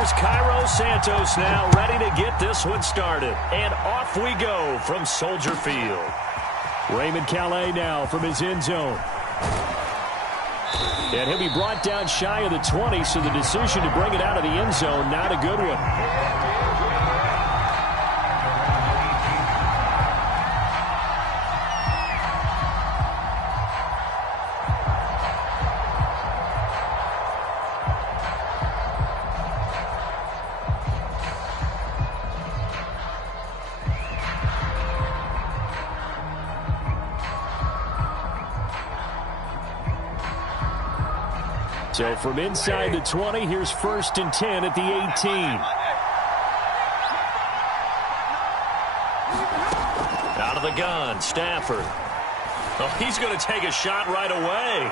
Here's Cairo Santos now ready to get this one started. And off we go from Soldier Field. Raymond Calais now from his end zone. And he'll be brought down shy of the 20, so the decision to bring it out of the end zone, not a good one. So from inside the 20, here's 1st and 10 at the 18. Out of the gun, Stafford. Oh, he's going to take a shot right away.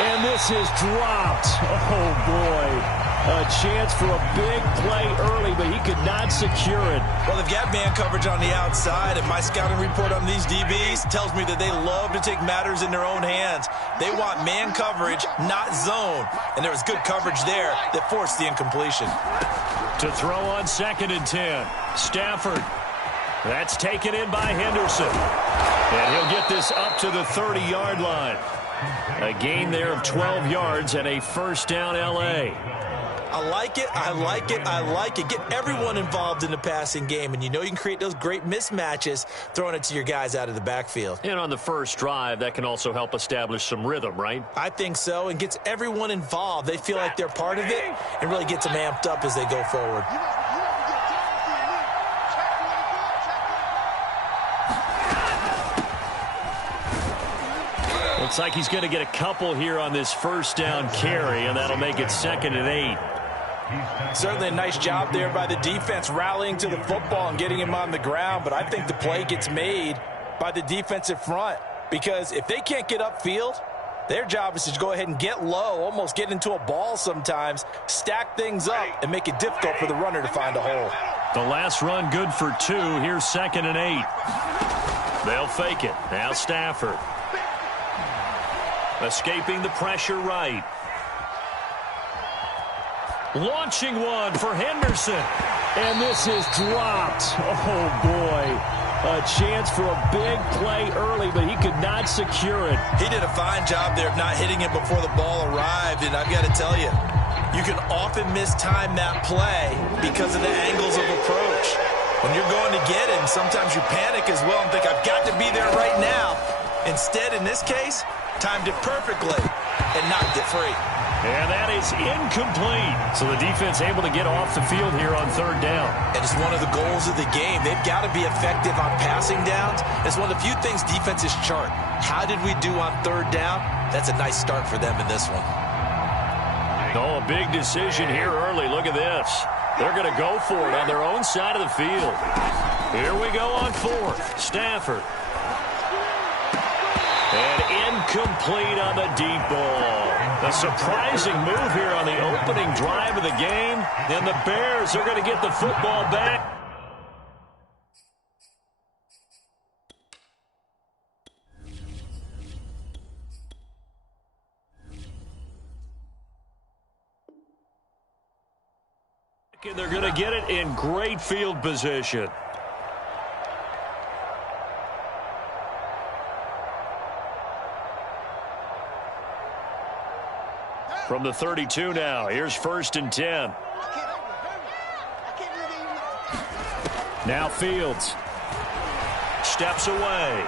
And this is dropped. Oh, boy. A chance for a big play early, but he could not secure it. Well, they've got man coverage on the outside, and my scouting report on these DBs tells me that they love to take matters in their own hands. They want man coverage, not zone. And there was good coverage there that forced the incompletion. To throw on 2nd and 10. Stafford. That's taken in by Henderson. And he'll get this up to the 30-yard line. A gain there of 12 yards and a 1st down L.A. I like it, I like it, I like it. Get everyone involved in the passing game, and you know you can create those great mismatches throwing it to your guys out of the backfield. And on the first drive, that can also help establish some rhythm, right? I think so, and gets everyone involved. They feel like they're part of it and really gets them amped up as they go forward. Looks like he's going to get a couple here on this 1st down carry, and that'll make it 2nd and 8. Certainly a nice job there by the defense rallying to the football and getting him on the ground, but I think the play gets made by the defensive front because if they can't get upfield, their job is to go ahead and get low, almost get into a ball sometimes, stack things up, and make it difficult for the runner to find a hole. The last run good for 2. Here's 2nd and 8. They'll fake it. Now Stafford. Escaping the pressure right. Launching one for Henderson. And this is dropped. Oh, boy. A chance for a big play early, but he could not secure it. He did a fine job there of not hitting it before the ball arrived, and I've got to tell you, you can often mistime that play because of the angles of approach. When you're going to get it, and sometimes you panic as well and think, I've got to be there right now. Instead, in this case, timed it perfectly and knocked it free. And that is incomplete. So the defense able to get off the field here on 3rd down. And it's one of the goals of the game. They've got to be effective on passing downs. It's one of the few things defenses chart. How did we do on 3rd down? That's a nice start for them in this one. Oh, a big decision here early. Look at this. They're going to go for it on their own side of the field. Here we go on 4th. Stafford. And incomplete on the deep ball. A surprising move here on the opening drive of the game. And the Bears are going to get the football back. And they're going to get it in great field position. From the 32 now, here's 1st and 10. Now Fields. Steps away.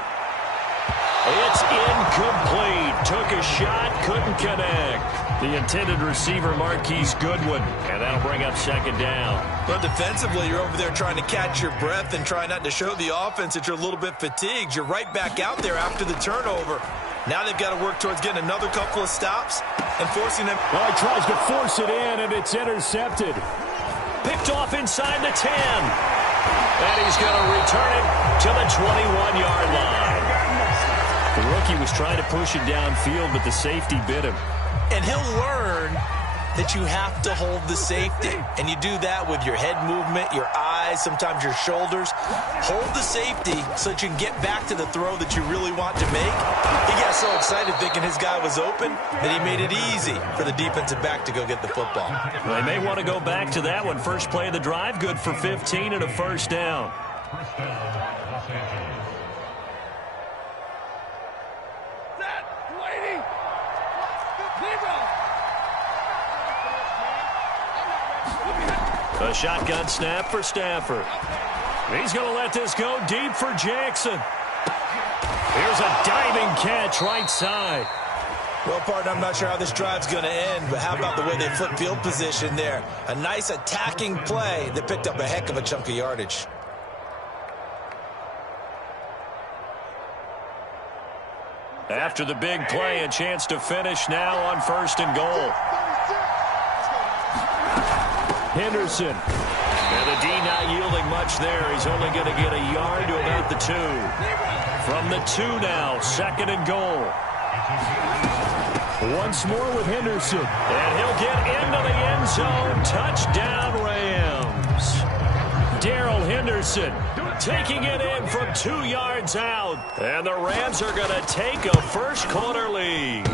It's incomplete. Took a shot, couldn't connect. The intended receiver, Marquise Goodwin. And that'll bring up 2nd down. But defensively, you're over there trying to catch your breath and try not to show the offense that you're a little bit fatigued. You're right back out there after the turnover. Now they've got to work towards getting another couple of stops and forcing them. Well, he tries to force it in, and it's intercepted. Picked off inside the 10. And he's going to return it to the 21-yard line. The rookie was trying to push it downfield, but the safety bit him. And he'll learn that you have to hold the safety. And you do that with your head movement, your eyes, thighs, sometimes your shoulders. Hold the safety so that you can get back to the throw that you really want to make. He got so excited thinking his guy was open that he made it easy for the defensive back to go get the football. Well, they may want to go back to that one. First play of the drive, good for 15 and a first down. A shotgun snap for Stafford. He's going to let this go deep for Jackson. Here's a diving catch right side. Well, partner, I'm not sure how this drive's going to end, but how about the way they flip field position there? A nice attacking play that picked up a heck of a chunk of yardage. After the big play, a chance to finish now on first and goal. Henderson. And the D not yielding much there. He's only going to get a yard to about the 2. From the 2 now, second and goal. Once more with Henderson. And he'll get into the end zone. Touchdown, Rams. Darrell Henderson taking it in from 2 yards out. And the Rams are going to take a first-quarter lead.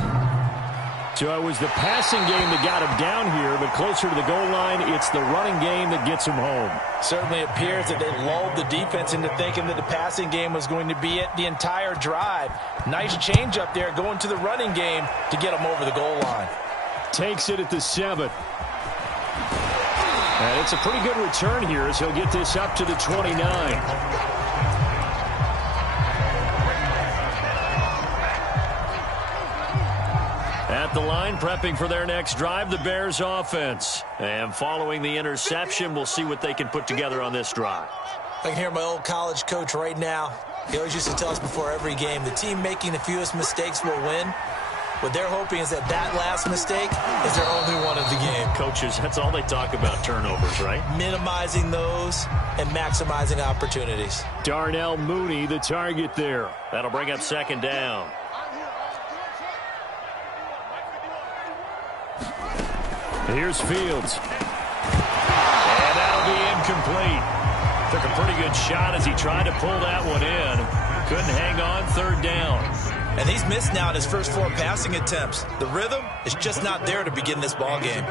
So it was the passing game that got him down here, but closer to the goal line, it's the running game that gets him home. Certainly appears that they lulled the defense into thinking that the passing game was going to be it the entire drive. Nice change up there going to the running game to get him over the goal line. Takes it at the 7. And it's a pretty good return here as he'll get this up to the 29. At the line, prepping for their next drive, the Bears offense. And following the interception, we'll see what they can put together on this drive. I can hear my old college coach right now. He always used to tell us before every game, the team making the fewest mistakes will win. What they're hoping is that last mistake is their only one of the game. Coaches, that's all they talk about, turnovers, right? Minimizing those and maximizing opportunities. Darnell Mooney, the target there. That'll bring up second down. Here's Fields. And that'll be incomplete. Took a pretty good shot as he tried to pull that one in. Couldn't hang on, third down. And he's missed now in his first 4 passing attempts. The rhythm is just not there to begin this ball game.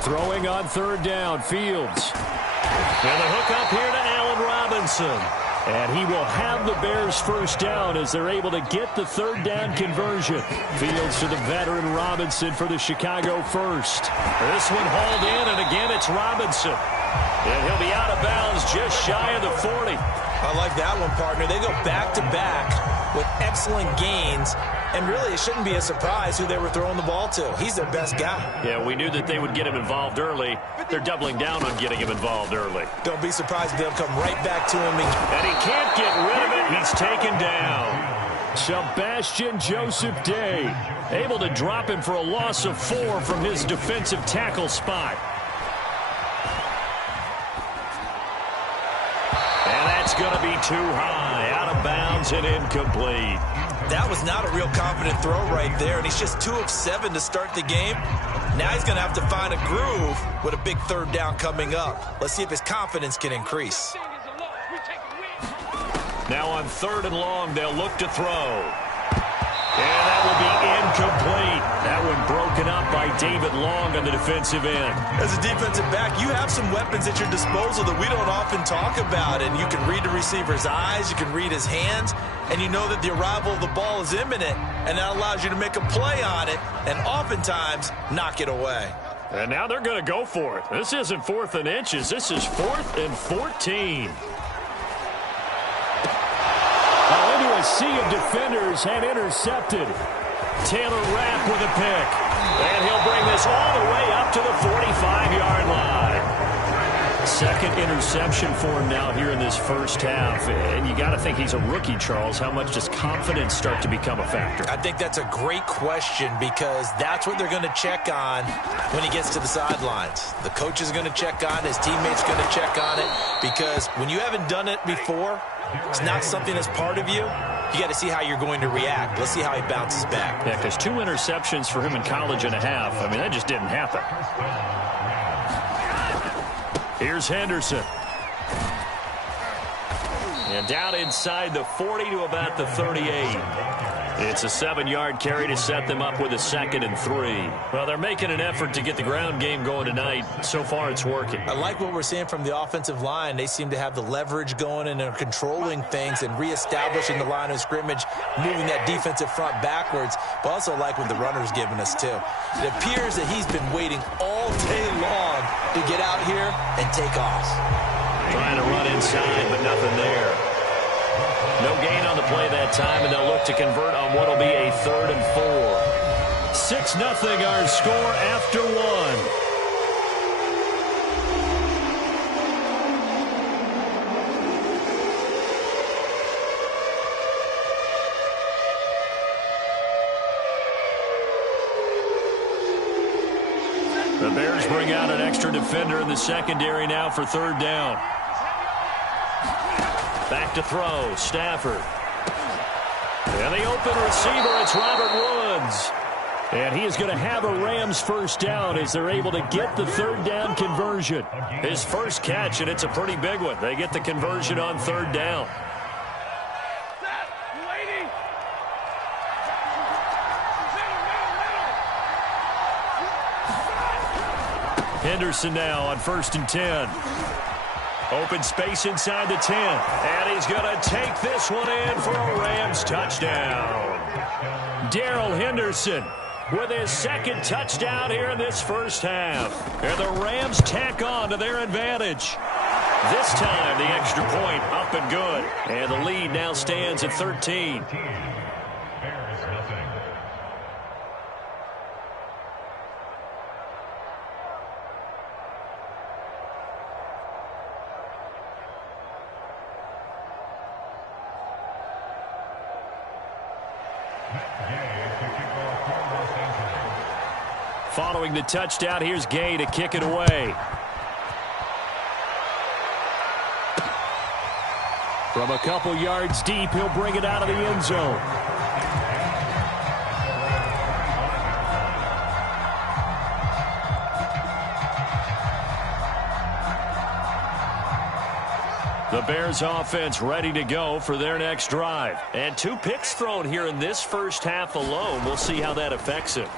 Throwing on third down, Fields. And the hook up here to Allen Robinson. And he will have the Bears first down as they're able to get the third down conversion. Fields to the veteran Robinson for the Chicago first. This one hauled in, and again it's Robinson. And he'll be out of bounds just shy of the 40. I like that one, partner. They go back-to-back with excellent gains. And really, it shouldn't be a surprise who they were throwing the ball to. He's their best guy. Yeah, we knew that they would get him involved early. They're doubling down on getting him involved early. Don't be surprised if they'll come right back to him. And he can't get rid of it. He's taken down. Sebastian Joseph Day able to drop him for a loss of 4 from his defensive tackle spot. And that's going to be too high. Out of bounds and incomplete. That was not a real confident throw right there, and he's just 2 of 7 to start the game. Now he's going to have to find a groove with a big third down coming up. Let's see if his confidence can increase. Now on third and long, they'll look to throw. And that will be incomplete. That one broken up by David Long on the defensive end. As a defensive back, you have some weapons at your disposal that we don't often talk about. And you can read the receiver's eyes, you can read his hands, and you know that the arrival of the ball is imminent. And that allows you to make a play on it and oftentimes knock it away. And now they're going to go for it. This isn't 4th and inches. This is 4th and 14. Into a sea of defenders and intercepted. Taylor Rapp with a pick. And he'll bring this all the way up to the 45-yard line. Second interception for him now here in this first half. And you got to think he's a rookie, Charles. How much does confidence start to become a factor? I think that's a great question because that's what they're going to check on when he gets to the sidelines. The coach is going to check on it. His teammates going to check on it because when you haven't done it before, it's not something that's part of you. You got to see how you're going to react. Let's see how he bounces back. Yeah, because 2 interceptions for him in college and a half. I mean, that just didn't happen. Here's Henderson. And down inside the 40 to about the 38. It's a 7-yard carry to set them up with a 2nd and 3. Well, they're making an effort to get the ground game going tonight. So far, it's working. I like what we're seeing from the offensive line. They seem to have the leverage going and are controlling things and reestablishing the line of scrimmage, moving that defensive front backwards, but also like what the runner's giving us, too. It appears that he's been waiting all day long to get out here and take off. Trying to run inside, but nothing there. No gain on the play that time, and they'll look to convert on what will be a 3rd and 4. 6-0 our score after 1. The Bears bring out an extra defender in the secondary now for 3rd down. Back to throw, Stafford. And the open receiver, it's Robert Woods. And he is going to have a Rams 1st down as they're able to get the 3rd down conversion. His first catch, and it's a pretty big one. They get the conversion on 3rd down. Henderson now on 1st and 10. Open space inside the 10. And he's going to take this one in for a Rams touchdown. Darrell Henderson with his 2nd touchdown here in this first half. And the Rams tack on to their advantage. This time, the extra point up and good. And the lead now stands at 13. Following the touchdown, here's Gay to kick it away. From a couple yards deep, he'll bring it out of the end zone. The Bears offense ready to go for their next drive. And 2 picks thrown here in this first half alone. We'll see how that affects him.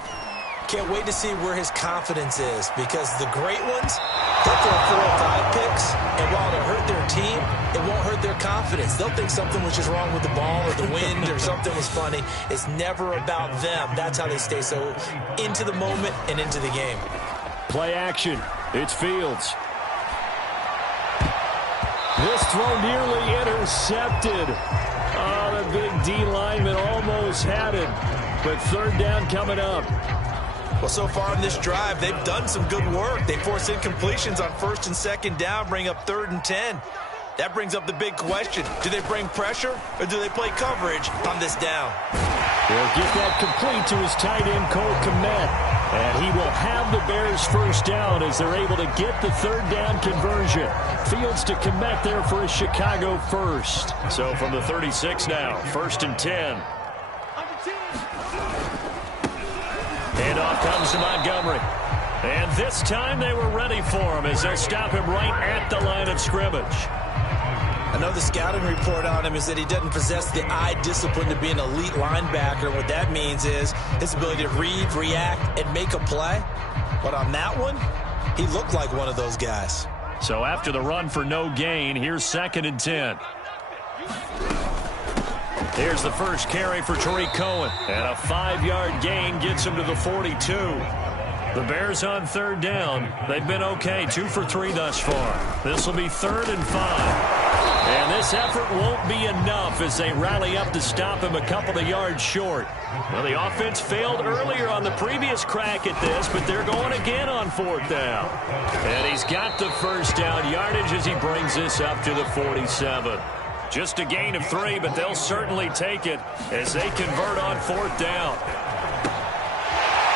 Can't wait to see where his confidence is, because the great ones, they'll throw 4 or 5 picks, and while it'll hurt their team, it won't hurt their confidence. They'll think something was just wrong with the ball or the wind or something was funny. It's never about them. That's how they stay so into the moment and into the game. Play action. It's Fields. This throw nearly intercepted. Oh, the big D lineman almost had it. But 3rd down coming up. Well, so far in this drive, they've done some good work. They force incompletions on 1st and 2nd down, bring up 3rd and 10. That brings up the big question. Do they bring pressure or do they play coverage on this down? They'll get that complete to his tight end, Cole Kmet. And he will have the Bears 1st down as they're able to get the 3rd down conversion. Fields to Kmet there for a Chicago 1st. So from the 36 now, 1st and 10. And off comes to Montgomery. And this time they were ready for him as they'll stop him right at the line of scrimmage. I know the scouting report on him is that he doesn't possess the eye discipline to be an elite linebacker. What that means is his ability to read, react, and make a play. But on that one, he looked like one of those guys. So after the run for no gain, here's 2nd and 10. Here's the first carry for Tariq Cohen. And a 5-yard gain gets him to the 42. The Bears on 3rd down. They've been okay, 2 for 3 thus far. This will be 3rd and 5. And this effort won't be enough as they rally up to stop him a couple of yards short. Well, the offense failed earlier on the previous crack at this, but they're going again on 4th down. And he's got the 1st down yardage as he brings this up to the 47. Just a gain of 3, but they'll certainly take it as they convert on 4th down.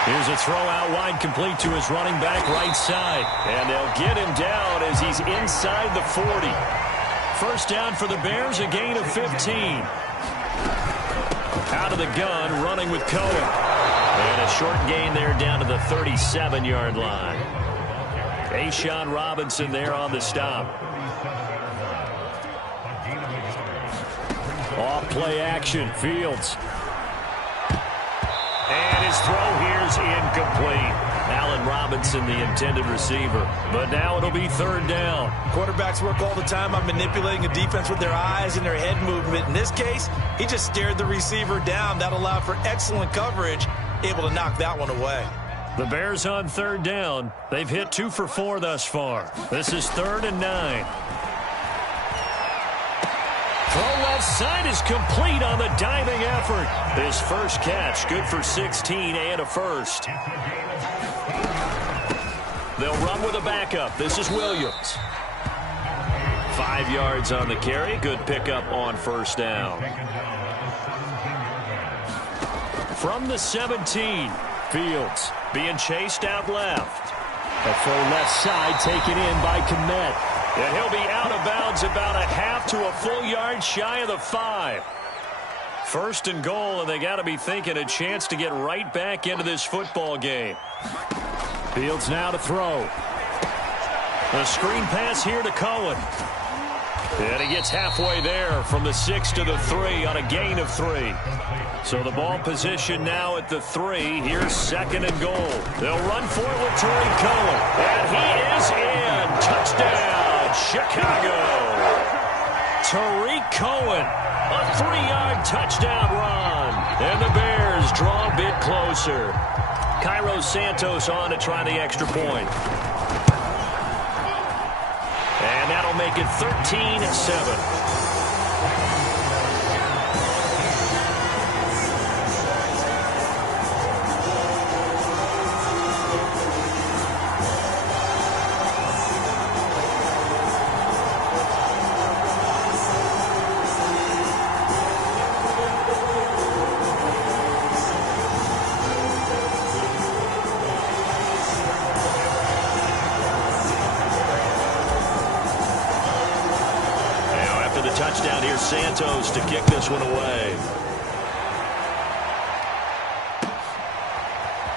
Here's a throw out wide, complete to his running back right side. And they'll get him down as he's inside the 40. 1st down for the Bears, a gain of 15. Out of the gun, running with Cohen. And a short gain there down to the 37-yard line. A'Shawn Robinson there on the stop. Play action. Fields. And his throw here is incomplete. Allen Robinson, the intended receiver. But now it'll be third down. Quarterbacks work all the time on manipulating a defense with their eyes and their head movement. In this case, he just stared the receiver down. That allowed for excellent coverage, able to knock that one away. The Bears on third down. They've hit 2 for 4 thus far. This is 3rd and 9. Throw left side is complete on the diving effort. His first catch, good for 16 and a first. They'll run with a backup. This is Williams. 5 yards on the carry. Good pickup on first down. From the 17, Fields being chased out left. A throw left side taken in by Kmet. And he'll be out of bounds about a half to a full yard shy of the 5. First and goal, and they got to be thinking a chance to get right back into this football game. Fields now to throw. A screen pass here to Cohen. And he gets halfway there from the 6 to the 3 on a gain of 3. So the ball position now at the 3. Here's 2nd and goal. They'll run for it with Tariq Cohen. And he is in. Touchdown, Chicago. Tariq Cohen, a 3-yard touchdown run. And the Bears draw a bit closer. Cairo Santos on to try the extra point. And that'll make it 13-7. Touchdown here, Santos to kick this one away.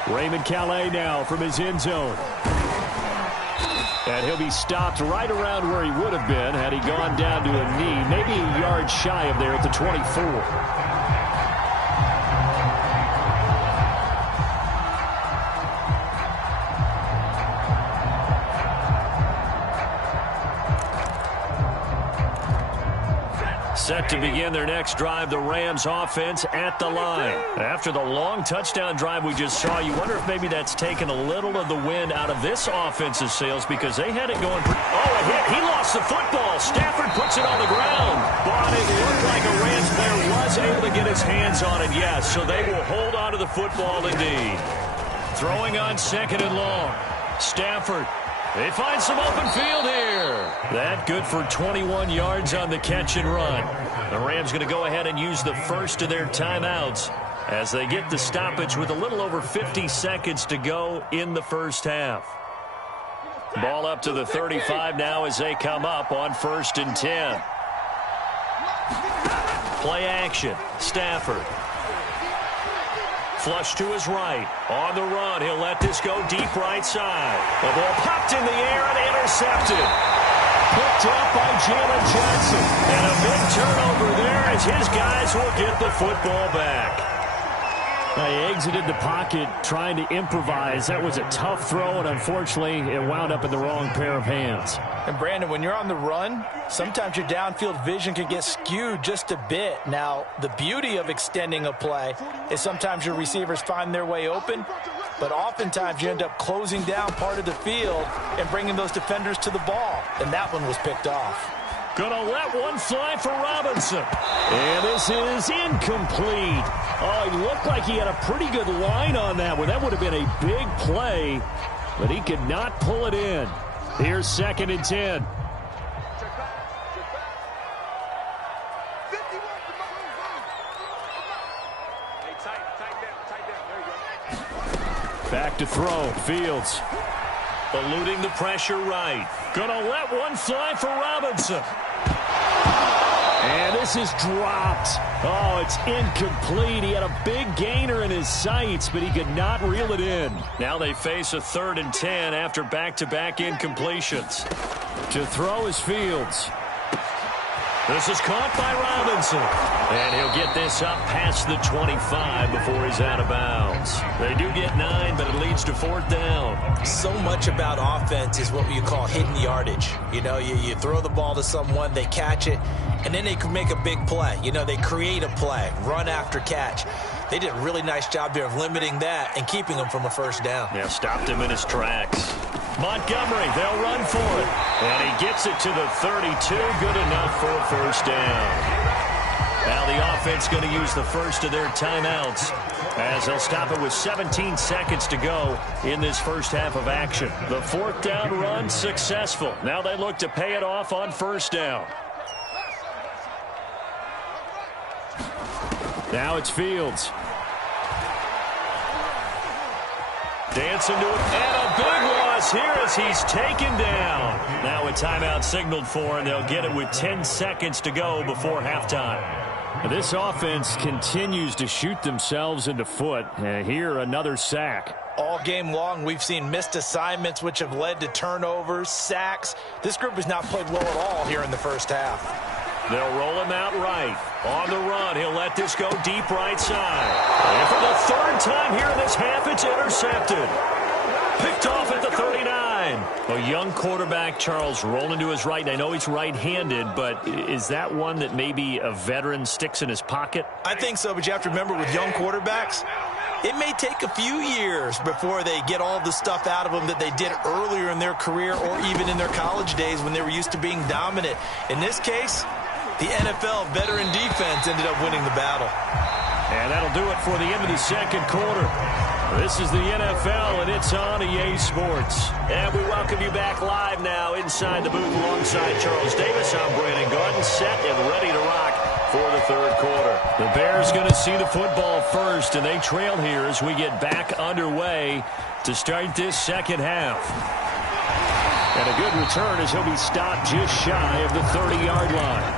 Raymond Calais now from his end zone. And he'll be stopped right around where he would have been had he gone down to a knee, maybe a yard shy of there at the 24. Set to begin their next drive, the Rams offense at the line. After the long touchdown drive we just saw, you wonder if maybe that's taken a little of the wind out of this offensive sails because they had it going. Oh, a hit. He lost the football. Stafford puts it on the ground. But it looked like a Rams player was able to get his hands on it, yes. So they will hold on to the football indeed. Throwing on 2nd and long. Stafford. They find some open field here. That good for 21 yards on the catch and run. The Rams going to go ahead and use the first of their timeouts as they get the stoppage with a little over 50 seconds to go in the first half. Ball up to the 35 now as they come up on 1st and 10. Play action. Stafford. Flush to his right. On the run. He'll let this go deep right side. The ball popped in the air and intercepted. Picked up by Jalen Johnson. And a big turnover there as his guys will get the football back. He exited the pocket trying to improvise. That was a tough throw, and unfortunately, it wound up in the wrong pair of hands. And, Brandon, when you're on the run, sometimes your downfield vision can get skewed just a bit. Now, the beauty of extending a play is sometimes your receivers find their way open, but oftentimes you end up closing down part of the field and bringing those defenders to the ball, and that one was picked off. Gonna let one fly for Robinson. And this is incomplete. Oh, he looked like he had a pretty good line on that one. That would have been a big play, but he could not pull it in. Here's 2nd and 10. Back to throw. Fields. Eluding the pressure right. Gonna let one fly for Robinson. And this is dropped. Oh, it's incomplete. He had a big gainer in his sights, but he could not reel it in. Now they face a 3rd and 10 after back-to-back incompletions. To throw is Fields. This is caught by Robinson. And he'll get this up past the 25 before he's out of bounds. They do get 9, but it leads to 4th down. So much about offense is what you call hidden yardage. You know, you throw the ball to someone, they catch it, and then they can make a big play. You know, they create a play, run after catch. They did a really nice job there of limiting that and keeping him from a first down. Yeah, stopped him in his tracks. Montgomery, they'll run for it. And he gets it to the 32. Good enough for a first down. Now the offense going to use the first of their timeouts as they'll stop it with 17 seconds to go in this first half of action. The 4th down run successful. Now they look to pay it off on first down. Now it's Fields. Dancing to it, and a big loss here as he's taken down. Now a timeout signaled for, and they'll get it with 10 seconds to go before halftime. This offense continues to shoot themselves in the foot. Here, another sack. All game long, we've seen missed assignments, which have led to turnovers, sacks. This group has not played well at all here in the first half. They'll roll him out right. On the run, he'll let this go deep right side. And for the 3rd time here in this half, it's intercepted. Picked off at the 39. A young quarterback, Charles, rolling to his right. I know he's right-handed, but is that one that maybe a veteran sticks in his pocket? I think so, but you have to remember with young quarterbacks, it may take a few years before they get all the stuff out of them that they did earlier in their career or even in their college days when they were used to being dominant. In this case, the NFL veteran defense ended up winning the battle. And that'll do it for the end of the second quarter. This is the NFL, and it's on EA Sports. And we welcome you back live now inside the booth alongside Charles Davis. I'm Brandon Gaudin, set and ready to rock for the 3rd quarter. The Bears going to see the football first, and they trail here as we get back underway to start this second half. And a good return as he'll be stopped just shy of the 30-yard line.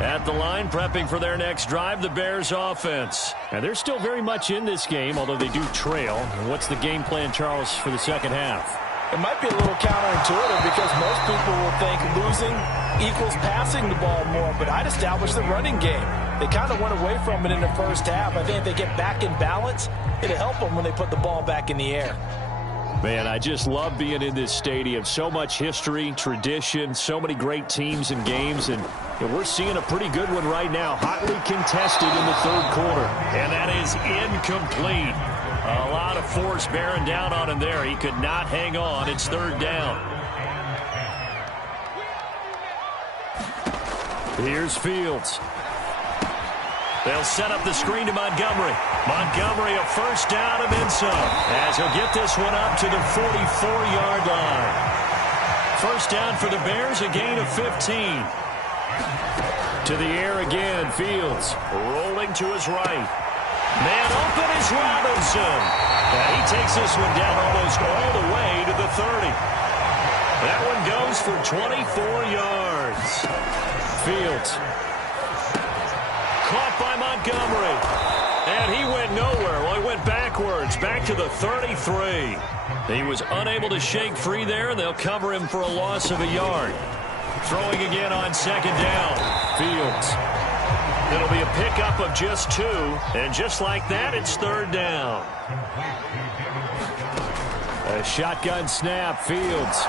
At the line, prepping for their next drive, the Bears offense. And they're still very much in this game, although they do trail. And what's the game plan, Charles, for the second half? It might be a little counterintuitive because most people will think losing equals passing the ball more, but I'd establish the running game. They kind of went away from it in the first half. I think if they get back in balance, it'll help them when they put the ball back in the air. Man, I just love being in this stadium. So much history, tradition, so many great teams and games, and we're seeing a pretty good one right now, hotly contested in the 3rd quarter. And that is incomplete. A lot of force bearing down on him there. He could not hang on. It's 3rd down. Here's Fields. They'll set up the screen to Montgomery. Montgomery a first down and then some, as he'll get this one up to the 44-yard line. First down for the Bears, a gain of 15. To the air again, Fields rolling to his right. Man open is Robinson. And he takes this one down almost all the way to the 30. That one goes for 24 yards. Fields. Caught by Montgomery. And he went nowhere. Well, he went backwards, back to the 33. He was unable to shake free there, and they'll cover him for a loss of a yard. Throwing again on second down. Fields. It'll be a pickup of just 2, and just like that, it's 3rd down. A shotgun snap, Fields.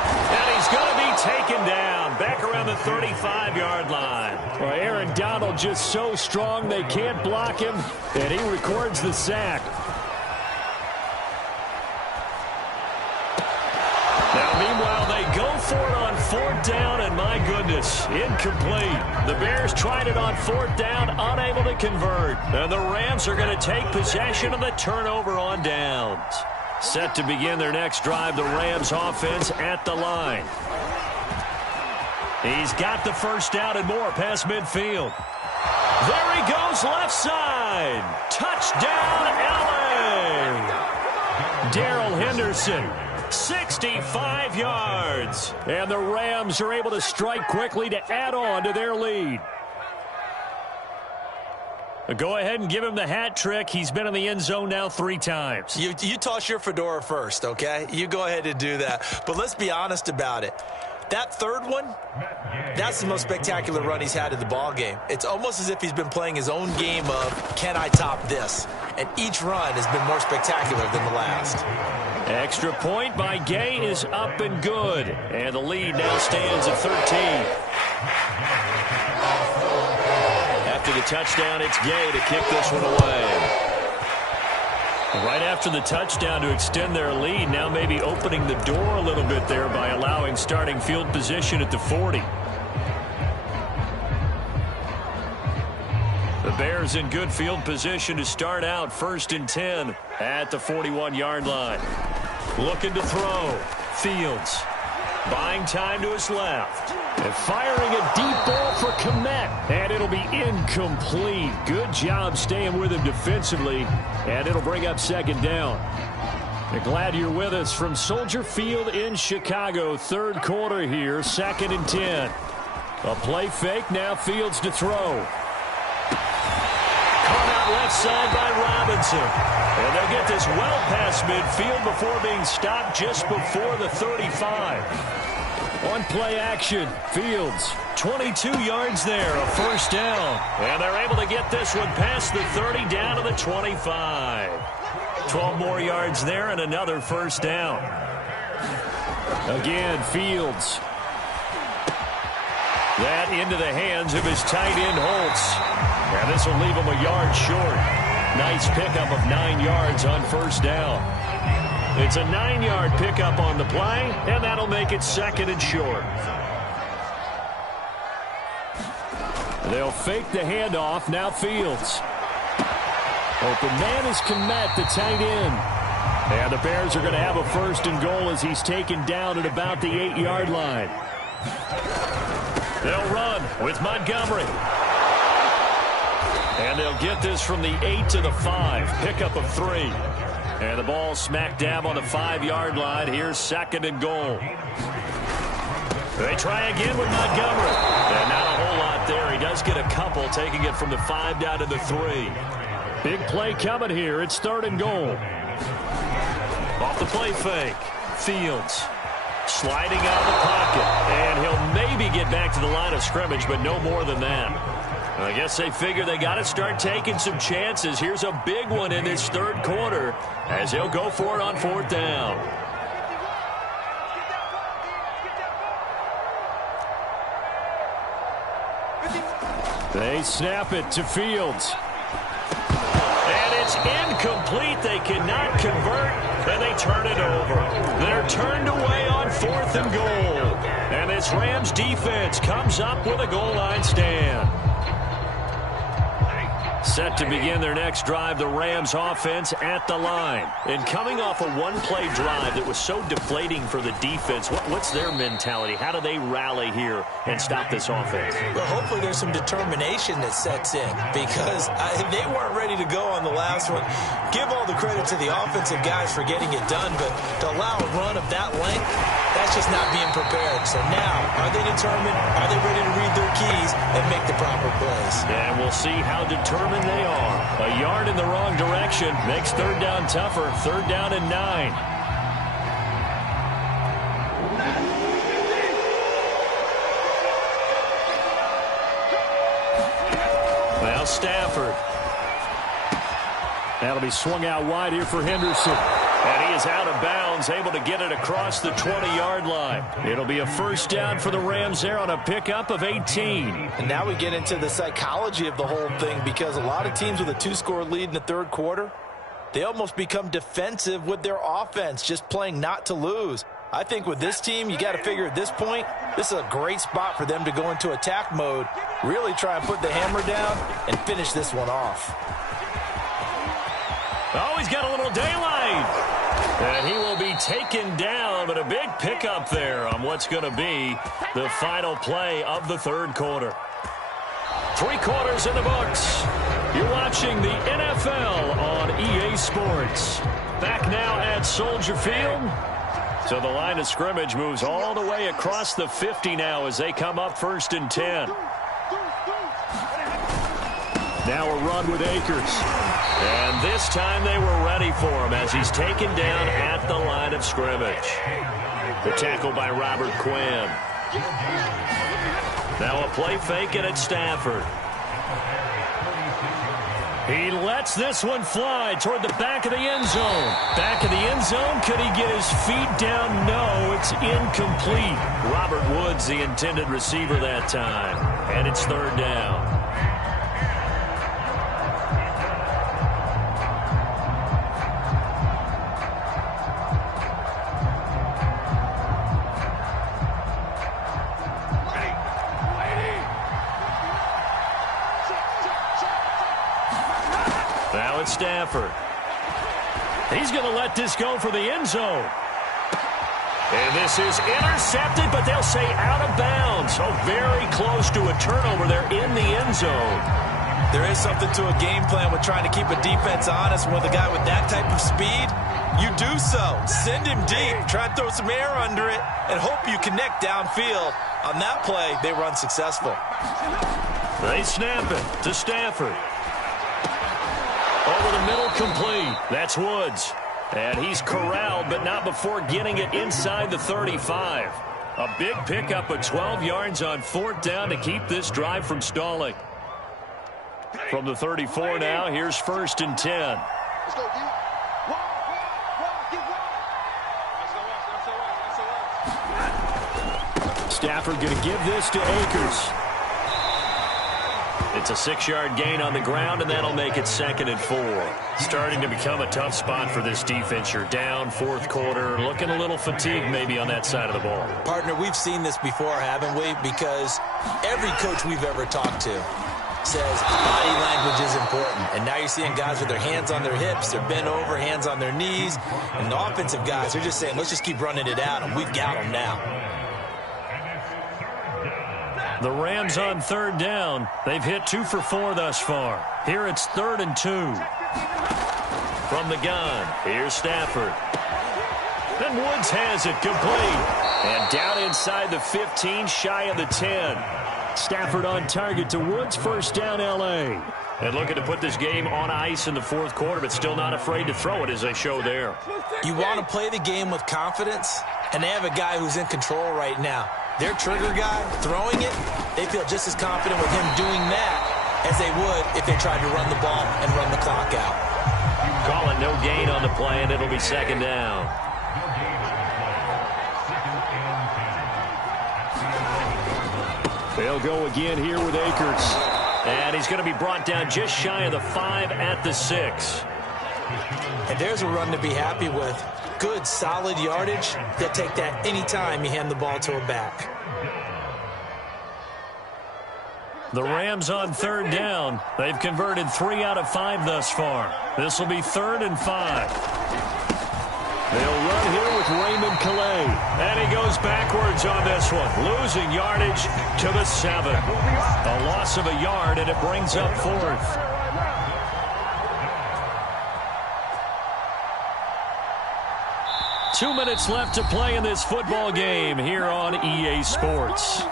And he's going to be taken down back around the 35-yard line. Well, Aaron Donald just so strong they can't block him, and he records the sack. Now, meanwhile, they go for it on 4th down, and my goodness, incomplete. The Bears tried it on 4th down, unable to convert. And the Rams are going to take possession of the turnover on downs. Set to begin their next drive, the Rams offense at the line. He's got the first down and more past midfield. There he goes, left side. Touchdown, L.A. Darrell Henderson, 65 yards. And the Rams are able to strike quickly to add on to their lead. Go ahead and give him the hat trick. He's been in the end zone now 3 times. You toss your fedora first, okay? You go ahead and do that. But let's be honest about it. That third one, that's the most spectacular run he's had in the ball game. It's almost as if he's been playing his own game of, can I top this? And each run has been more spectacular than the last. Extra point by Gay is up and good. And the lead now stands at 13. After the touchdown, it's Gay to kick this one away. Right after the touchdown to extend their lead, now maybe opening the door a little bit there by allowing starting field position at the 40. The Bears in good field position to start out 1st and 10 at the 41-yard line. Looking to throw. Fields buying time to his left. And firing a deep ball for Kmet. And it'll be incomplete. Good job staying with him defensively. And it'll bring up 2nd down. And glad you're with us from Soldier Field in Chicago. 3rd quarter here, 2nd and 10. A play fake, now Fields to throw. Caught out left side by Robinson. And they'll get this well past midfield before being stopped just before the 35. On play action, Fields, 22 yards there, a 1st down. And they're able to get this one past the 30 down to the 25. 12 more yards there and another 1st down. Again, Fields. That into the hands of his tight end, Holtz. And this will leave him a yard short. Nice pickup of 9 yards on 1st down. It's a 9-yard pickup on the play, and that'll make it 2nd and short. They'll fake the handoff. Now Fields. Open man is Kmet, the tight end. And the Bears are going to have a 1st and goal as he's taken down at about the 8-yard line. They'll run with Montgomery. And they'll get this from the 8 to the 5. Pickup of 3. And the ball smack dab on the 5-yard line. Here's 2nd and goal. They try again with Montgomery. And not a whole lot there. He does get a couple, taking it from the 5 down to the 3. Big play coming here. It's 3rd and goal. Off the play fake. Fields sliding out of the pocket. And he'll maybe get back to the line of scrimmage, but no more than that. I guess they figure they got to start taking some chances. Here's a big one in this 3rd quarter as he'll go for it on 4th down. They snap it to Fields. And it's incomplete. They cannot convert, and they turn it over. They're turned away on 4th and goal. And this Rams defense comes up with a goal line stand. Set to begin their next drive, the Rams offense at the line. And coming off a one-play drive that was so deflating for the defense, what's their mentality? How do they rally here and stop this offense? Well, hopefully there's some determination that sets in because they weren't ready to go on the last one. Give all the credit to the offensive guys for getting it done, but to allow a run of that length, that's just not being prepared. So now, are they determined? Are they ready to read their keys and make the proper plays? And we'll see how determined they are. A yard in the wrong direction makes 3rd down tougher. 3rd down and 9. Now Stafford. That'll be swung out wide here for Henderson. And he is out of bounds, able to get it across the 20-yard line. It'll be a 1st down for the Rams there on a pickup of 18. And now we get into the psychology of the whole thing because a lot of teams with a 2-score lead in the 3rd quarter, they almost become defensive with their offense, just playing not to lose. I think with this team, you got to figure at this point, this is a great spot for them to go into attack mode, really try and put the hammer down and finish this one off. Oh, he's got a little daylight. And he will be taken down, but a big pickup there on what's going to be the final play of the 3rd quarter. 3 quarters in the books. You're watching the NFL on EA Sports. Back now at Soldier Field. So the line of scrimmage moves all the way across the 50 now as they come up 1st and 10. Now a run with Akers. And this time they were ready for him as he's taken down at the line of scrimmage. The tackle by Robert Quinn. Now a play fake, and it's Stafford. He lets this one fly toward the back of the end zone. Back of the end zone. Could he get his feet down? No, it's incomplete. Robert Woods, the intended receiver that time. And it's third down. Now it's Stafford. He's going to let this go for the end zone. And this is intercepted, but they'll say out of bounds. Oh, very close to a turnover there in the end zone. There is something to a game plan with trying to keep a defense honest. With a guy with that type of speed, you do so. Send him deep. Try and throw some air under it and hope you connect downfield. On that play, they run successful. They snap it to Stafford. Over the middle, complete. That's Woods. And he's corralled, but not before getting it inside the 35. A big pickup of 12 yards on fourth down to keep this drive from stalling. From the 34 now, here's 1st and 10. Stafford going to give this to Akers. It's a 6-yard gain on the ground, and that'll make it 2nd and 4. Starting to become a tough spot for this defense. You're down, fourth quarter, looking a little fatigued maybe on that side of the ball. Partner, we've seen this before, haven't we? Because every coach we've ever talked to says body language is important. And now you're seeing guys with their hands on their hips, they're bent over, hands on their knees. And the offensive guys are just saying, let's just keep running it out, and we've got them now. The Rams on third down. They've hit 2 for 4 thus far. Here it's 3rd and 2. From the gun, here's Stafford. Then Woods has it complete. And down inside the 15, shy of the 10. Stafford on target to Woods, first down L.A. And looking to put this game on ice in the fourth quarter, but still not afraid to throw it as they show there. You want to play the game with confidence, and they have a guy who's in control right now. Their trigger guy throwing it, they feel just as confident with him doing that as they would if they tried to run the ball and run the clock out. Calling no gain on the play, and it'll be 2nd down. They'll go again here with Akers. And he's going to be brought down just shy of the 5 at the 6. And there's a run to be happy with. Good, solid yardage. They'll take that any time you hand the ball to a back. The Rams on third down. They've converted 3 out of 5 thus far. This will be 3rd and 5. They'll run here with Raymond Calais. And he goes backwards on this one. Losing yardage to the 7. A loss of a yard, and it brings up 4th. Two minutes left to play in this football game here on EA Sports.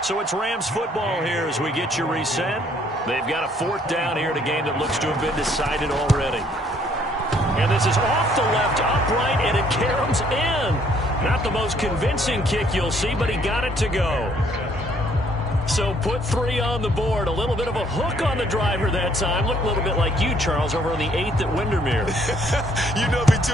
So it's Rams football here as we get you reset. They've got a 4th down here in a game that looks to have been decided already. And this is off the left upright, and it caroms in. Not the most convincing kick you'll see, but he got it to go. So put 3 on the board. A little bit of a hook on the driver that time. Looked a little bit like you, Charles, over on the 8th at Windermere. You know me too